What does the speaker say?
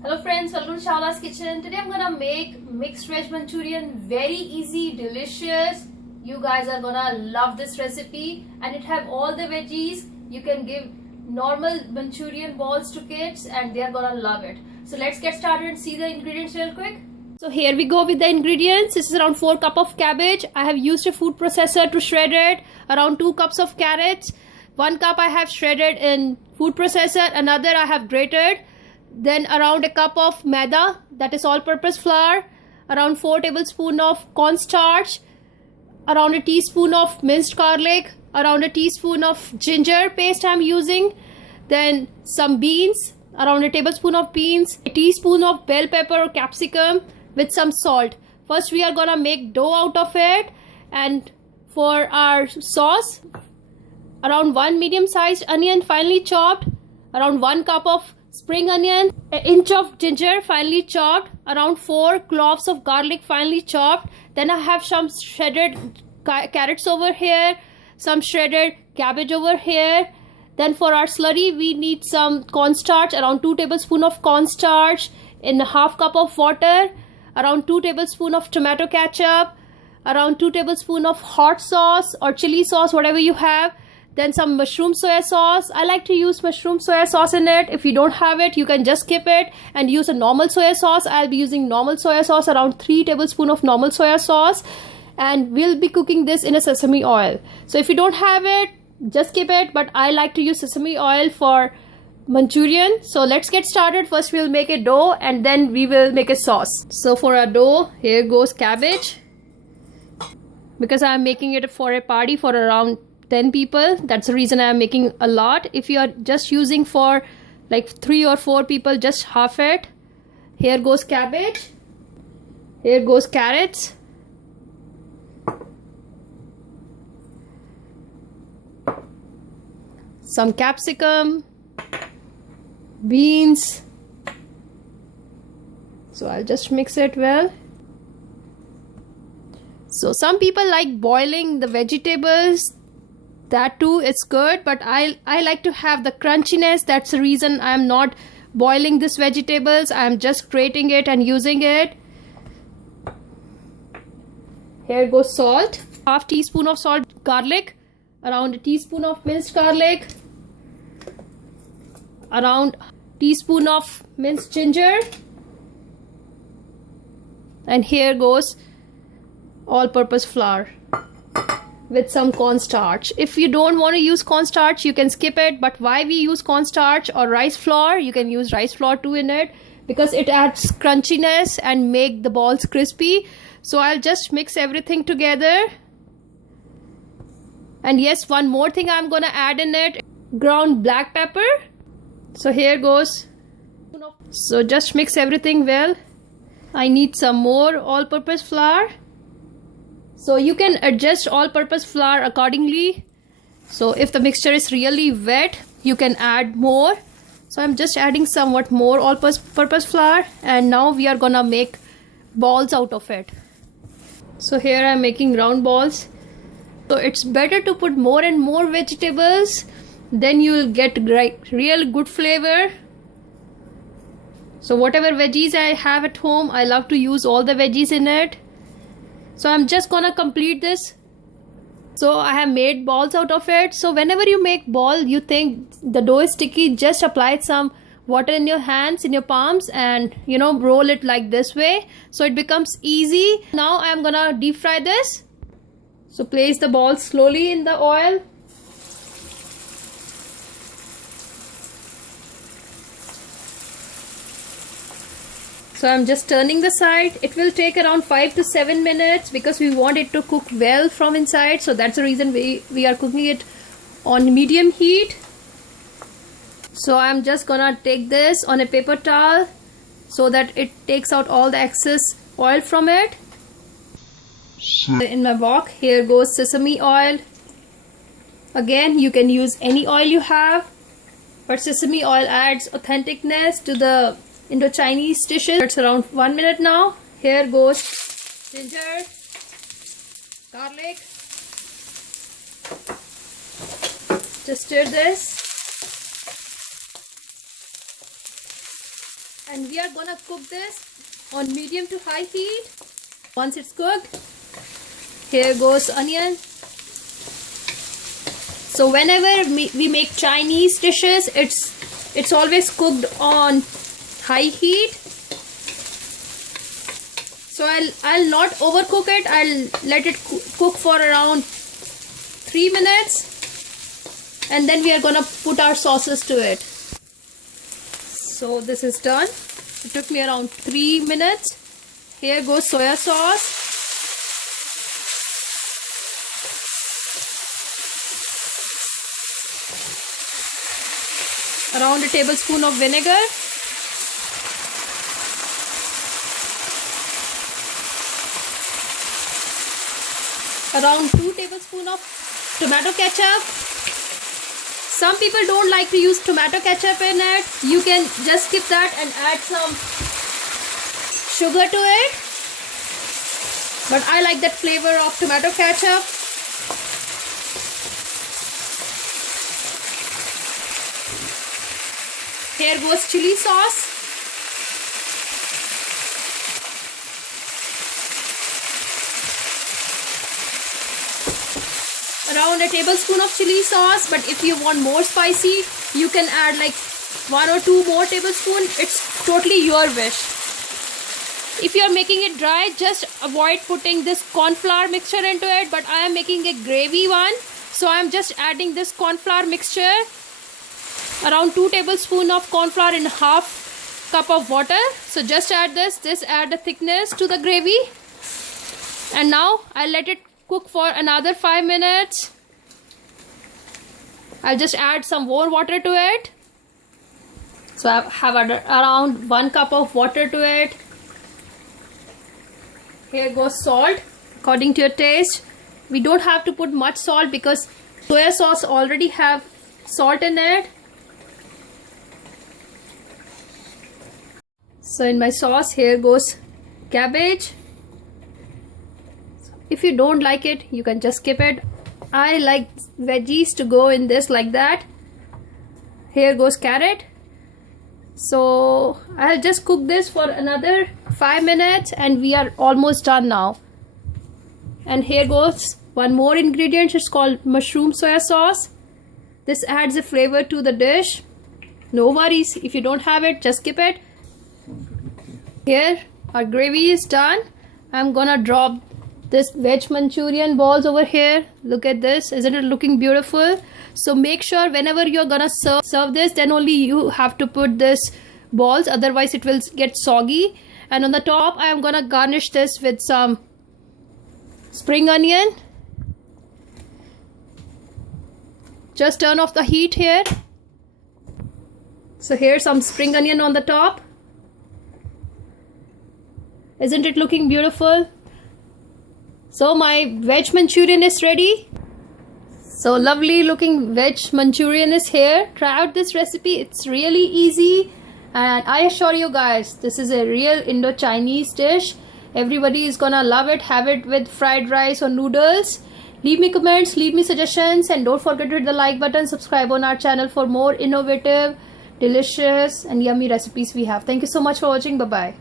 Hello friends, welcome to Shawla's Kitchen. Today I'm gonna make mixed veg Manchurian. Very easy, delicious. You guys are gonna love this recipe, and it have all the veggies. You can give normal Manchurian balls to kids and they are gonna love it. So let's get started and see the ingredients real quick. So here we go with the ingredients. This is around 4 cups of cabbage. I have used a food processor to shred it. Around 2 cups of carrots. 1 cup I have shredded in food processor. Another I have grated. Then around a cup of maida, that is all-purpose flour. Around 4 tablespoons of cornstarch. Around a teaspoon of minced garlic. Around a teaspoon of ginger paste I am using. Then some beans. Around a tablespoon of beans. A teaspoon of bell pepper or capsicum with some salt. First we are gonna make dough out of it. And for our sauce, around 1 medium-sized onion finely chopped. Around 1 cup of spring onion, an inch of ginger finely chopped, around 4 cloves of garlic finely chopped. Then I have some shredded carrots over here, some shredded cabbage over here. Then for our slurry we need some cornstarch, around 2 tablespoons of cornstarch in a half cup of water, around 2 tablespoons of tomato ketchup, around 2 tablespoons of hot sauce or chili sauce, whatever you have. Then some mushroom soya sauce. I like to use mushroom soya sauce in it. If you don't have it, you can just skip it and use a normal soya sauce. I'll be using normal soya sauce, around 3 tablespoons of normal soya sauce. And we'll be cooking this in a sesame oil. So if you don't have it, just skip it. But I like to use sesame oil for Manchurian. So let's get started. First we'll make a dough and then we will make a sauce. So for our dough, here goes cabbage. Because I'm making it for a party for around 10 people, that's the reason I am making a lot. If you are just using for like 3 or 4 people, just half it. Here goes cabbage. Here goes carrots. Some capsicum. Beans. So I'll just mix it well. So some people like boiling the vegetables. That too is good, but I like to have the crunchiness. That's the reason I'm not boiling these vegetables. I'm just grating it and using it. Here goes salt. Half teaspoon of salt. Garlic. Around a teaspoon of minced garlic. Around teaspoon of minced ginger. And here goes all-purpose flour with some cornstarch. If you don't want to use cornstarch, you can skip it. But why we use cornstarch or rice flour? You can use rice flour too in it, because it adds crunchiness and make the balls crispy. So I'll just mix everything together. And yes, one more thing I'm gonna add in it, ground black pepper. So here goes. So just mix everything well. I need some more all-purpose flour. So you can adjust all-purpose flour accordingly. So if the mixture is really wet, you can add more. So I'm just adding somewhat more all-purpose flour, and now we are gonna make balls out of it. So here I'm making round balls. So it's better to put more and more vegetables, then you will get real good flavor. So whatever veggies I have at home, I love to use all the veggies in it. So I'm just gonna complete this. So I have made balls out of it. So whenever you make ball, you think the dough is sticky, just apply some water in your hands, in your palms, and roll it like this way. So it becomes easy. Now I'm gonna deep fry this. So place the balls slowly in the oil. So I'm just turning the side. It will take around 5 to 7 minutes because we want it to cook well from inside. So that's the reason we are cooking it on medium heat. So I'm just gonna take this on a paper towel so that it takes out all the excess oil from it. In my wok, here goes sesame oil. Again, you can use any oil you have, but sesame oil adds authenticness to the Indo-Chinese dishes. It's around 1 minute now. Here goes ginger, garlic. Just stir this. And we are gonna cook this on medium to high heat. Once it's cooked, here goes onion. So whenever we make Chinese dishes, it's always cooked on high heat. So I'll not overcook it. I'll let it cook for around 3 minutes, and then we are gonna put our sauces to it. So this is done. It took me around 3 minutes. Here goes soya sauce. Around a tablespoon of vinegar. Around 2 tablespoons of tomato ketchup. Some people don't like to use tomato ketchup in it. You can just skip that and add some sugar to it. But I like that flavor of tomato ketchup. Here goes chili sauce. Around a tablespoon of chili sauce, but if you want more spicy, you can add like 1 or 2 more tablespoons. It's totally your wish. If you are making it dry, just avoid putting this corn flour mixture into it, but I am making a gravy one, so I am just adding this corn flour mixture. Around 2 tablespoons of corn flour in half cup of water. So just add this add the thickness to the gravy, and now I'll let it cook for another 5 minutes. I'll just add some more water to it. So I have around 1 cup of water to it. Here goes salt according to your taste. We don't have to put much salt because soya sauce already have salt in it. So in my sauce, here goes cabbage. If you don't like it, you can just skip it. I like veggies to go in this like that. Here goes carrot. So I'll just cook this for another 5 minutes and we are almost done now. And here goes one more ingredient. It's called mushroom soya sauce. This adds a flavor to the dish. No worries, if you don't have it, just skip it. Here our gravy is done. I'm gonna drop this veg Manchurian balls over here. Look at this, isn't it looking beautiful? So make sure whenever you're gonna serve this, then only you have to put this balls, otherwise it will get soggy. And on the top I am gonna garnish this with some spring onion. Just turn off the heat here. So here's some spring onion on the top. Isn't it looking beautiful? So my veg Manchurian is ready. So lovely looking veg Manchurian is here. Try out this recipe. It's really easy. And I assure you guys, this is a real Indo-Chinese dish. Everybody is gonna love it. Have it with fried rice or noodles. Leave me comments, leave me suggestions, and don't forget to hit the like button. Subscribe on our channel for more innovative, delicious and yummy recipes we have. Thank you so much for watching. Bye-bye.